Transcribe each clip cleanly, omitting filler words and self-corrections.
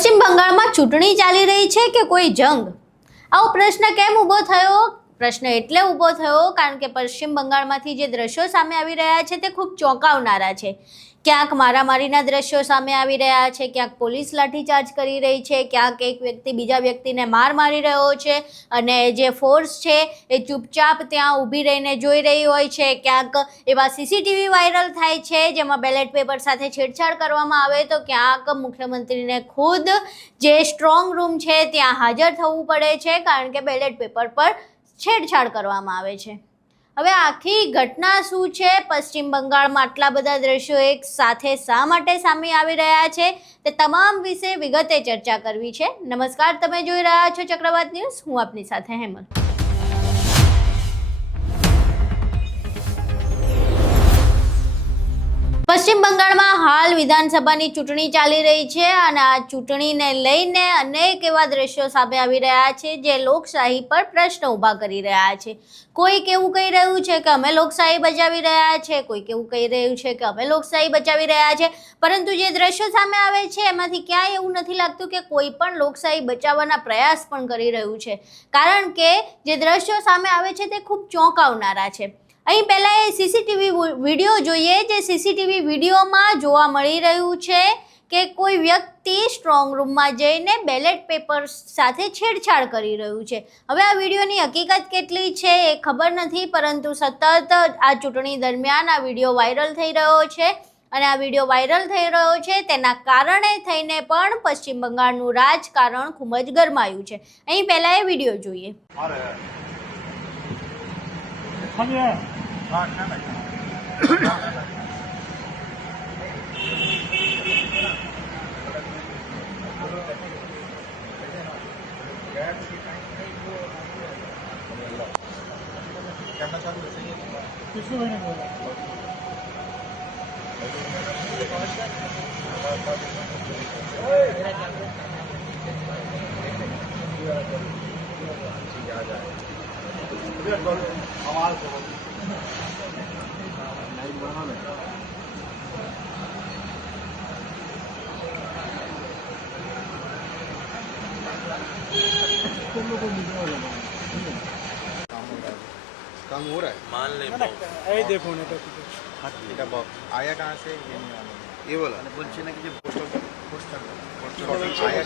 પશ્ચિમ બંગાળમાં ચૂંટણી ચાલી રહી છે કે કોઈ જંગ? આવો પ્રશ્ન કેમ ઊભો થયો? પ્રશ્ન એટલે ઊભો થયો કારણ કે પશ્ચિમ બંગાળમાંથી જે દ્રશ્યો સામે આવી રહ્યા છે તે ખૂબ ચોંકાવનારા છે. ક્યાંક મારામારીના દ્રશ્યો સામે આવી રહ્યા છે, ક્યાંક પોલીસ લાઠીચાર્જ કરી રહી છે, ક્યાંક એક વ્યક્તિ બીજા વ્યક્તિને માર મારી રહ્યો છે અને જે ફોર્સ છે એ ચૂપચાપ ત્યાં ઊભી રહીને જોઈ રહી હોય છે. ક્યાંક એવા સીસીટીવી વાયરલ થાય છે જેમાં બેલેટ પેપર સાથે છેડછાડ કરવામાં આવે તો ક્યાંક મુખ્યમંત્રીને ખુદ જે સ્ટ્રોંગ રૂમ છે ત્યાં હાજર થવું પડે છે કારણ કે બેલેટ પેપર પર છેડછાડ કરવામાં આવે છે. હવે આખી ઘટના શું છે? પશ્ચિમ બંગાળમાં આટલા બધા દ્રશ્યો એક સાથે શા માટે સામે આવી રહ્યા છે તે તમામ વિશે વિગતે ચર્ચા કરવી છે. નમસ્કાર, તમે જોઈ રહ્યા છો ચક્રવાત ન્યૂઝ. હું આપની સાથે હેમલ. પશ્ચિમ બંગાળમાં હાલ વિધાનસભાની ચૂંટણી ચાલી રહી છે અને આ ચૂંટણીને લઈને અનેક એવા દ્રશ્યો સામે આવી રહ્યા છે જે લોકશાહી પર પ્રશ્ન ઊભા કરી રહ્યા છે. કોઈક એવું કહી રહ્યું છે કે અમે લોકશાહી બચાવી રહ્યા છે, કોઈક એવું કહી રહ્યું છે કે અમે લોકશાહી બચાવી રહ્યા છે, પરંતુ જે દ્રશ્યો સામે આવે છે એમાંથી ક્યાંય એવું નથી લાગતું કે કોઈ પણ લોકશાહી બચાવવાના પ્રયાસ પણ કરી રહ્યું છે, કારણ કે જે દ્રશ્યો સામે આવે છે તે ખૂબ ચોંકાવનારા છે. અહીં પહેલાં એ સીસીટીવી વિડીયો જોઈએ. જે સીસીટીવી વિડીયોમાં જોવા મળી રહ્યું છે કે કોઈ વ્યક્તિ સ્ટ્રોંગ રૂમમાં જઈને બેલેટ પેપર સાથે છેડછાડ કરી રહ્યું છે. હવે આ વિડીયોની હકીકત કેટલી છે એ ખબર નથી, પરંતુ સતત આ ચૂંટણી દરમિયાન આ વિડીયો વાયરલ થઈ રહ્યો છે અને આ વિડીયો વાયરલ થઈ રહ્યો છે તેના કારણે થઈને પણ પશ્ચિમ બંગાળનું રાજકારણ ખૂબ જ ગરમાયું છે. અહીં પહેલાં એ વિડીયો જોઈએ. काम हो रहा है, मान ले ये देखो ना এটা বক্স আয়া कहां से ये बोला বলছে নাকি যে পোস্টার আয়া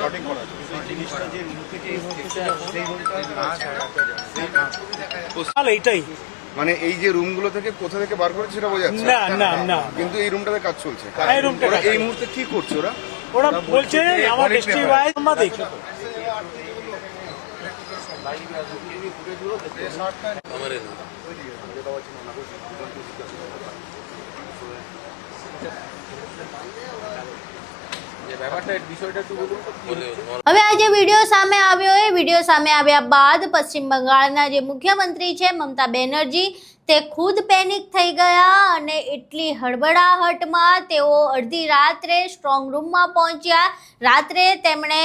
শর্টিং করা জিনিসটা যে মুখে যে সেই রুমটা এইটাই মানে এই যে রুমগুলো থেকে কোথা থেকে বার করেছে সেটা বোঝা যাচ্ছে না না না কিন্তু এই রুমটাতে কাজ চলছে। এই রুমটাতে ওরা এই মুহূর্তে কি করছে? ওরা বলছে আমার ডিস্ট্রিক্ট ওয়াইজ আমরা দেখি हमारे હવે આ જે વિડીયો સામે આવ્યો એ વિડીયો સામે આવ્યા બાદ પશ્ચિમ બંગાળના જે મુખ્યમંત્રી છે મમતા બેનર્જી તે ખુદ પેનિક થઈ ગયા અને એટલી હડબડાહટમાં તેઓ અડધી રાત્રે સ્ટ્રોંગ રૂમમાં પહોંચ્યા. રાત્રે તેમણે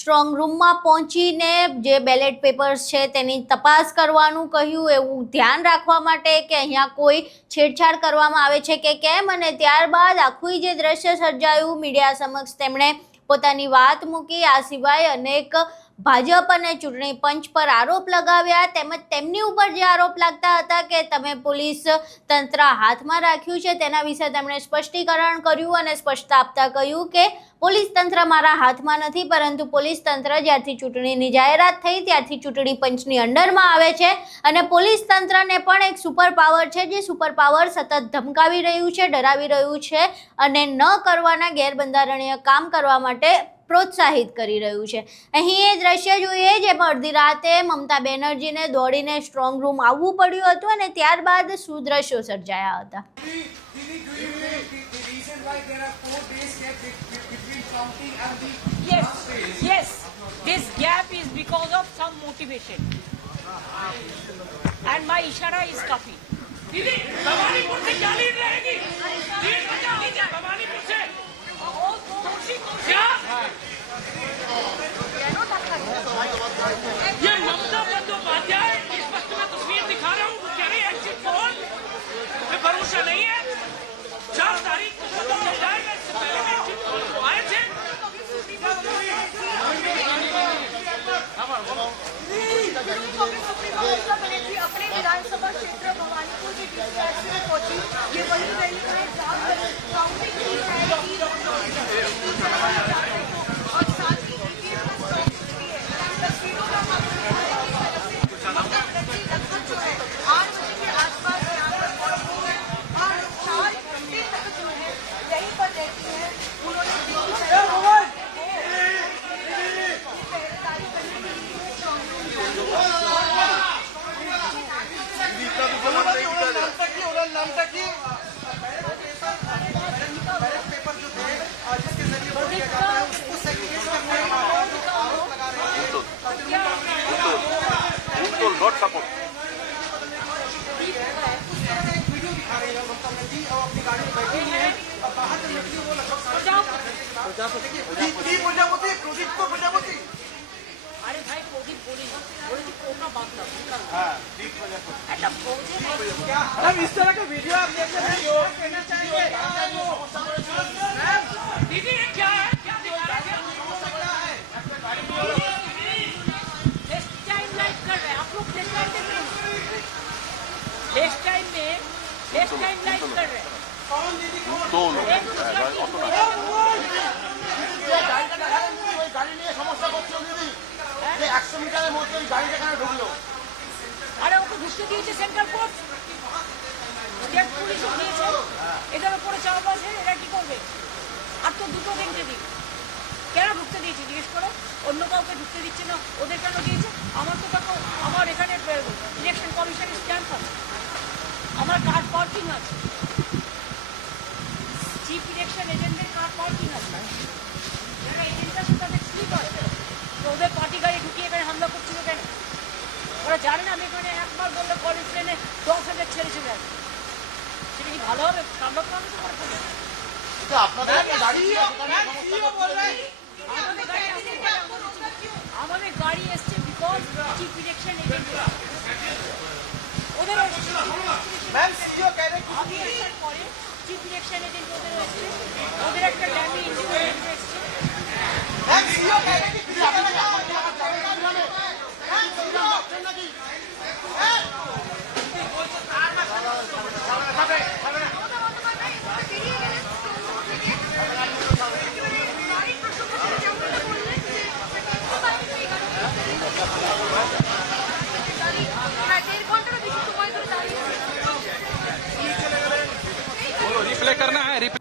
સ્ટ્રોંગ રૂમમાં પહોંચીને જે બેલેટ પેપર્સ છે તેની તપાસ કરવાનું કહ્યું, એવું ધ્યાન રાખવા માટે કે અહીંયા કોઈ છેડછાડ કરવામાં આવે છે કે કેમ. અને ત્યારબાદ આખું જે દ્રશ્ય સર્જાયું મીડિયા સમક્ષ તેમણે પોતાની વાત મૂકી. આ સિવાય અનેક ભાજપ અને ચૂંટણી પંચ પર આરોપ લગાવ્યા, તેમજ તેમની ઉપર જે આરોપ લાગતા હતા કે તમે પોલીસ તંત્ર હાથમાં રાખ્યું છે તેના વિશે તેમણે સ્પષ્ટીકરણ કર્યું અને સ્પષ્ટતા આપતા કહ્યું કે પોલીસ તંત્ર મારા હાથમાં નથી, પરંતુ પોલીસ તંત્ર જ્યારથી ચૂંટણીની જાહેરાત થઈ ત્યારથી ચૂંટણી પંચની અંડરમાં આવે છે અને પોલીસ તંત્રને પણ એક સુપર પાવર છે, જે સુપર પાવર સતત ધમકાવી રહ્યું છે, ડરાવી રહ્યું છે અને ન કરવાના ગેરબંધારણીય કામ કરવા માટે પ્રોત્સાહિત કરી રહ્યું છે. અહીં એ દ્રશ્ય જોઈએ જેમાં અડધી રાતે મમતા બેનર્જીને દોડીને સ્ટ્રોંગ રૂમ આવવું પડ્યું હતું અને ત્યારબાદ શું દ્રશ્યો સર્જાયા હતા. Yes, this gap is because of some motivation. And my ishara is kafi. Didi, Bhawanipur se kya lead rahegi? Lead bajao लीजिए Bhawanipur से. क्या? ये ममता बंदोपाध्याय इस वक्त मैं तस्वीर दिखा रहा हूँ, कह रही एग्जिट पोल में भरोसा नहीं है. 4 तारीख को पता चल जाएगा, इससे पहले एग्जिट पोल आए थे. প্রজাপতি প্রদীপ্ত প্রজাপতি আরে ভাই প্রদীপ বলি বলেছি ওটা বাদ দাও হ্যাঁ দীপ প্রজাপতি একটা প্রদীপ हम इस तरह का वीडियो आप देखते हैं जो कहना चाहिए दीदी ये क्या है क्या दिखा रहे हैं फेस टाइम लाइव कर रहे हैं आप लोग फेस टाइम देख रहे हैं फेस टाइम लाइव कर रहे हैं গাড়ি নিয়ে সমস্যা করছে দিদি যে 100 মিটারের মধ্যে গাড়ি এখানে ঢুকলো আরে ওকে ঢুকতে দিয়েছে সেন্ট্রাল কোর্ট স্টেট পুলিশ দিয়েছে এটার উপরে চাপ আছে এরা কি করবে আর তো দুটো ভেঙে দিই কেন ঢুকতে দিয়েছে জিজ্ঞেস করো অন্য কাউকে ঢুকতে দিচ্ছে না ওদের কেন দিয়েছে আমার তো দেখো আমার এখানে ইলেকশন কমিশনের স্ট্যাম্প আছে আমার কার পার্কিং আছে চিফ ইলেকশন এজেন্টের কার পার্কিং আছে যারা এজেন্ট আছে তাদের স্লিপ আছে তো ওদের পার্টি গাড়ি ঢুকিয়ে এখানে হামলা করছিল কেন ওরা জানে না আমি এখানে একবার বললে কলেজ ট্রেনে 10,000 ছেড়ে চলে আসবে সেটা কি ভালো হবে কামড় কামড় করে ফেলে আপনাদের একটা গাড়ি ছিল সেখানে সমস্যা করছে আমাদের গাড়ি এসছে বিকজ চিফ ইলেকশন এজেন্ট ওদের मैम सीईओ कह रहे আমি আসার পরে চিফ ইলেকশন এজেন্ট ওদের এসছে ওদের একটা ড্যামি ইন্ডিভিজুয়াল এসছে मैम सीईओ कह रहे कि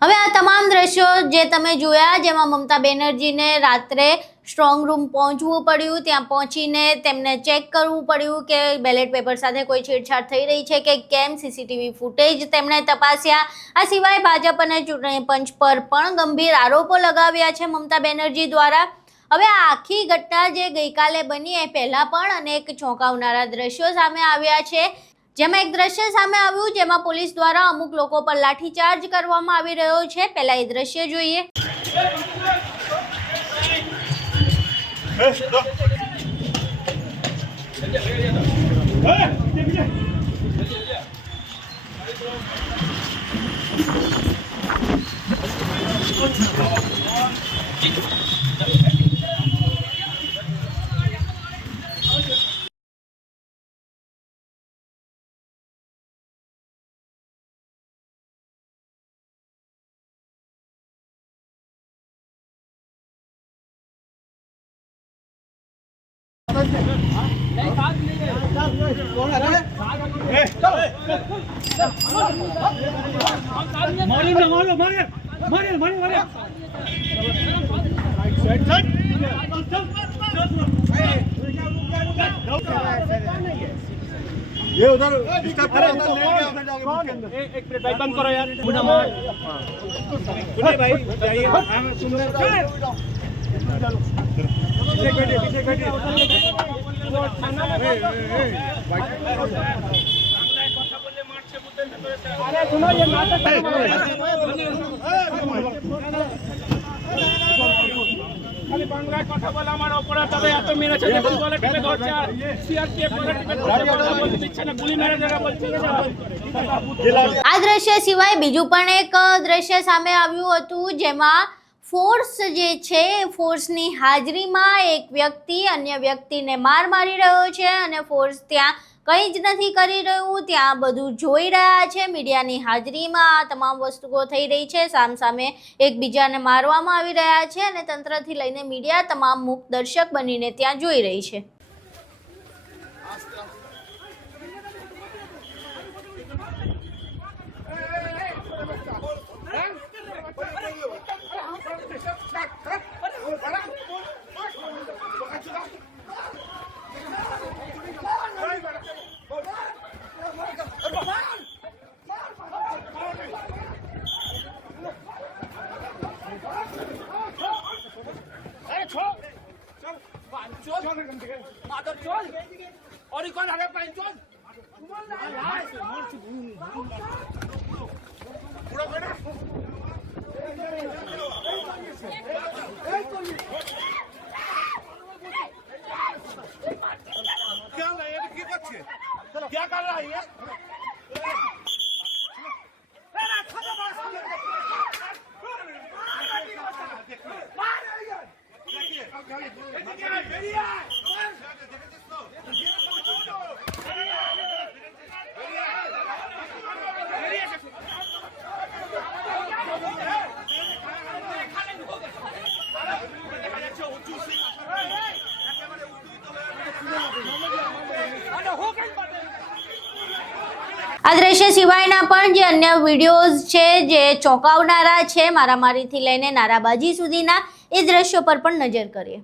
હવે આ તમામ દ્રશ્યો જે તમે જોયા જેમાં મમતા બેનર્જીને રાત્રે સ્ટ્રોંગ રૂમ પહોંચવું પડ્યું, ત્યાં પહોંચીને તેમને ચેક કરવું પડ્યું કે બેલેટ પેપર સાથે કોઈ છેડછાડ થઈ રહી છે કે કેમ. સીસીટીવી ફૂટેજ તેમણે તપાસ્યા. આ સિવાય ભાજપ અને ચૂંટણી પંચ પર પણ ગંભીર આરોપો લગાવ્યા છે મમતા બેનર્જી દ્વારા. હવે આ આખી ઘટના જે ગઈકાલે બની એ પહેલાં પણ અનેક ચોંકાવનારા દ્રશ્યો સામે આવ્યા છે. જેમાં એક દ્રશ્ય સામે આવ્યું જેમાં પોલીસ દ્વારા અમુક લોકો પર લાઠીચાર્જ કરવામાં આવી રહ્યો છે. પહેલા એ દ્રશ્ય જોઈએ. ये उधर डिस्टर्ब कर रहा था, उधर जाके बूथ के अंदर। एक मिनट भाई बंद करो यार मुन्ना मार सुनिए भाई जाइए हम सुन रहे हैं पीछे बैठिए अरे सुनो ये नाटक খালি বাংলায় কথা বলে আমার অপরাধ হবে এত মেরেছে যে বলে টিপে ধরছে আর সিআরপিএফ বলে টিপে ধরছে বলতে দিচ্ছে না গুলি মেরে জায়গা বলছে આ દ્રશ્ય સિવાય બીજું પણ એક દ્રશ્ય સામે આવ્યું હતું જેમાં ફોર્સ જે છે ફોર્સની હાજરીમાં એક વ્યક્તિ અન્ય વ્યક્તિને માર મારી રહ્યો છે અને ફોર્સ ત્યાં કંઈ જ નથી કરી રહ્યું, ત્યાં બધું જોઈ રહ્યા છે. મીડિયાની હાજરીમાં આ તમામ વસ્તુઓ થઈ રહી છે. સામસામે એકબીજાને મારવામાં આવી રહ્યા છે અને તંત્રથી લઈને મીડિયા તમામ મૂક દર્શક બનીને ત્યાં જોઈ રહી છે. और कौन हरे पंचोल पूरा આ દ્રશ્ય સિવાયના પણ જે અન્ય વિડીયોઝ છે જે ચોંકાવનારા છે, મારામારીથી લઈને નારાબાજી સુધીના, એ દ્રશ્યો પર પણ નજર કરીએ।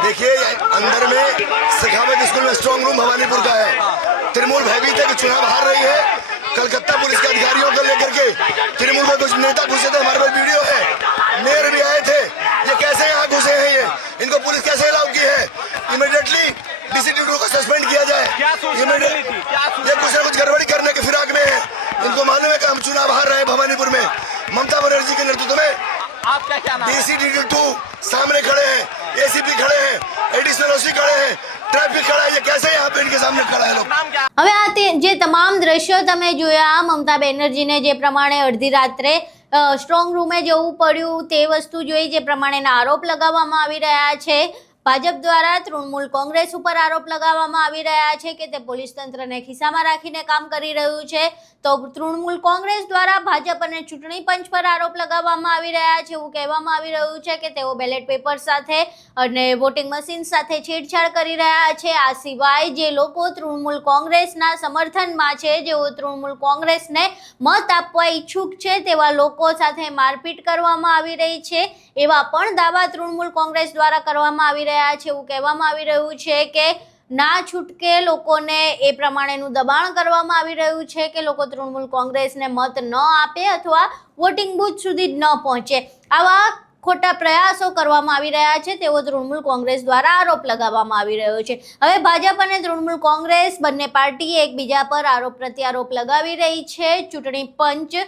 देखिए अंदर में सखावत स्कूल में स्ट्रांग रूम भवानीपुर का है। तृणमूल भयभीत है कि चुनाव हार रही है। कलकत्ता पुलिस के अधिकारियों को लेकर के तृणमूल में कुछ नेता घुसे थे, हमारे पास वीडियो है, मेयर भी आए थे। ये कैसे यहाँ घुसे हैं, ये इनको पुलिस कैसे अलाउ की है? इमीडिएटली डीसीटीयू को सस्पेंड किया जाए। ये कुछ न कुछ गड़बड़ी करने के फिराक में है। इनको मालूम है कि हम चुनाव हार रहे हैं भवानीपुर में। ममता बनर्जी के नेतृत्व में डीसीटीयू 2 सामने खड़े हैं, एसीपी खड़े हैं, एडिशनल ओसी खड़े हैं, ट्रैफिक खड़ा है। ये कैसे यहाँ पे इनके सामने खड़ा है लोग? હવે આ જે તમામ દ્રશ્યો તમે જોયા, મમતા બેનર્જીને જે પ્રમાણે અડધી રાત્રે સ્ટ્રોંગ રૂમે જવું પડ્યું, તે વસ્તુ જોઈ, જે પ્રમાણેના આરોપ લગાવવામાં આવી રહ્યા છે। ભાજપ દ્વારા તૃણમૂલ કોંગ્રેસ ઉપર આરોપ લગાવવામાં આવી રહ્યા છે કે તે પોલીસ તંત્રને ખિસ્સામાં રાખીને કામ કરી રહ્યું છે, તો તૃણમૂલ કોંગ્રેસ દ્વારા ભાજપ અને ચૂંટણી પંચ પર આરોપ લગાવવામાં આવી રહ્યા છે। એવું કહેવામાં આવી રહ્યું છે કે તેઓ બેલેટ પેપર સાથે અને વોટિંગ મશીન સાથે છેડછાડ કરી રહ્યા છે। આ સિવાય જે લોકો તૃણમૂલ કોંગ્રેસના સમર્થનમાં છે, જેઓ તૃણમૂલ કોંગ્રેસને મત આપવા ઈચ્છુક છે, તેવા લોકો સાથે મારપીટ કરવામાં આવી રહી છે, એવા પણ દાવા તૃણમૂલ કોંગ્રેસ દ્વારા કરવામાં આવી રહ્યા છે। એવું કહેવામાં આવી રહ્યું છે કે ના છૂટકે લોકોને એ પ્રમાણેનું દબાણ કરવામાં આવી રહ્યું છે કે લોકો તૃણમૂલ કોંગ્રેસને મત ન આપે અથવા વોટિંગ બૂથ સુધી ન પહોંચે। આવા ખોટા પ્રયાસો કરવામાં આવી રહ્યા છે તેવો તૃણમૂલ કોંગ્રેસ દ્વારા આરોપ લગાવવામાં આવી રહ્યો છે। હવે ભાજપ અને તૃણમૂલ કોંગ્રેસ બંને પાર્ટી એકબીજા પર આરોપ પ્રત્યારોપ લગાવી રહી છે। ચૂંટણી પંચ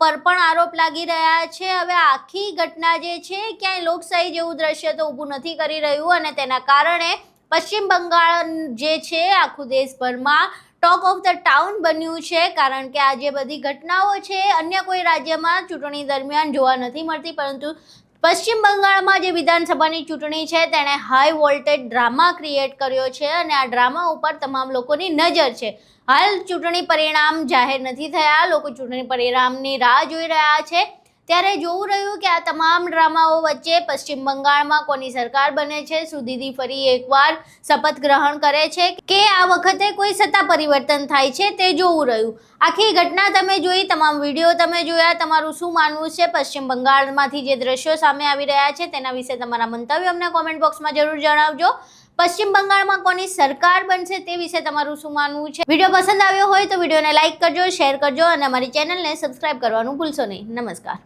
પર પણ આરોપ લાગી રહ્યા છે। હવે આખી ઘટના જે છે ક્યાંય લોકશાહી જેવું દ્રશ્ય તો ઊભું નથી કરી રહ્યું અને તેના કારણે પશ્ચિમ બંગાળ જે છે આખું દેશભરમાં ટોક ઓફ ધ ટાઉન બન્યું છે, કારણ કે આ જે બધી ઘટનાઓ છે અન્ય કોઈ રાજ્યમાં ચૂંટણી દરમિયાન જોવા નથી મળતી, પરંતુ પશ્ચિમ બંગાળમાં જે વિધાનસભાની ચૂંટણી છે તેણે હાઈ વોલ્ટેજ ડ્રામા ક્રિએટ કર્યો છે અને આ ડ્રામા ઉપર તમામ લોકોની નજર છે। હાલ ચૂંટણી પરિણામ જાહેર નથી થયા, લોકો ચૂંટણી પરિણામની રાહ જોઈ રહ્યા છે, ત્યારે જોવું રહ્યું કે આ તમામ ડ્રામાઓ વચ્ચે પશ્ચિમ બંગાળમાં કોની સરકાર બને છે, શું દીદી ફરી એકવાર શપથ ગ્રહણ કરે છે કે આ વખતે કોઈ સત્તા પરિવર્તન થાય છે, તે જોવું રહ્યું। આખી ઘટના તમે જોઈ, તમામ વિડીયો તમે જોયા, તમારું શું માનવું છે? પશ્ચિમ બંગાળમાંથી જે દ્રશ્યો સામે આવી રહ્યા છે તેના વિશે તમારા મંતવ્ય અમને કોમેન્ટ બોક્સમાં જરૂર જણાવજો। પશ્ચિમ બંગાળમાં કોની સરકાર બનશે તે વિશે તમારું શું માનવું છે? વિડીયો પસંદ આવ્યો હોય તો વિડીયોને લાઇક કરજો, શેર કરજો અને અમારી ચેનલને સબસ્ક્રાઇબ કરવાનું ભૂલશો નહીં। નમસ્કાર।